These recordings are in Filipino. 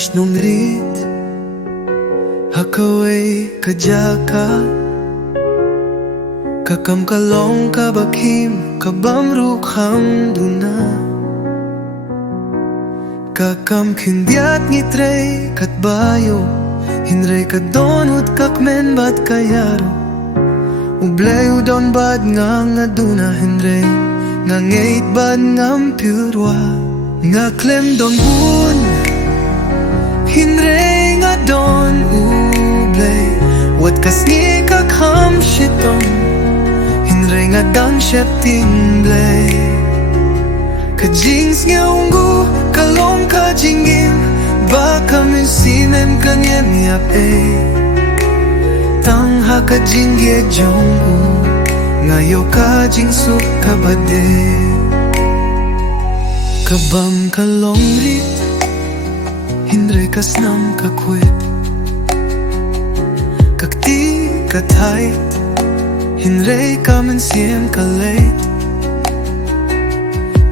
shnongrit, kawei, jaka, kam kaba khim, kham, duna, kam khyndiat trei, katba, hynrei, dohnud, kmen bat kayaro. U Blei udon bad nga duna hynrei, ngait bad ngam purwa, klem don bun, hynrei nga don U Blei, wat kasni kham shitong, hynrei nga dan shepting Blei, jings nga ungu, kalong jingim, baka misinem kanyem yap tang haka jingye jong ngayo ka jingsuk kabade, kabam kalongrit, hynrei kasnam kakwit, kakti kathai, hynrei kamen siem kalait,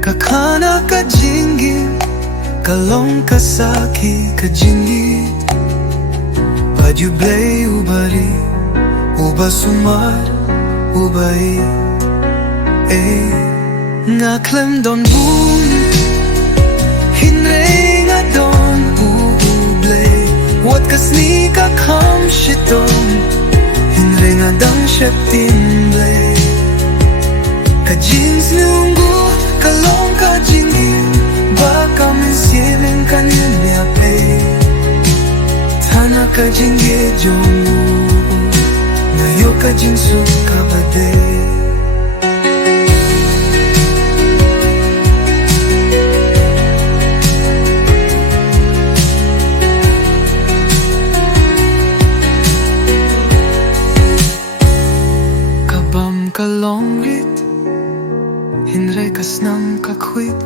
kakhana ka jingim, kalong kasaki ka jingit, bad U Blei ubari, uba sumar, ubai, klem don bun, hynrei nga don U Blei, wat kasni kham shitong, hynrei nga dang sheptin Blei, jings nunggu, kalong jingim, baka misyemen kanyen yape, tana jingye jong ngayo jinsu kabade. Kabam kalongrit, hynrei kasnam kakwit,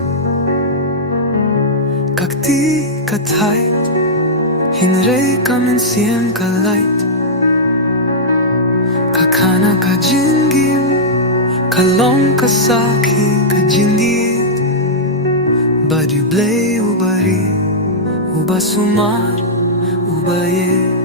kakti kathai, hynrei kamen siem kalait, kakhana ka jingim, kalong kasaki ka jinggit, bad U Blei ubari, uba sumar, ubaye.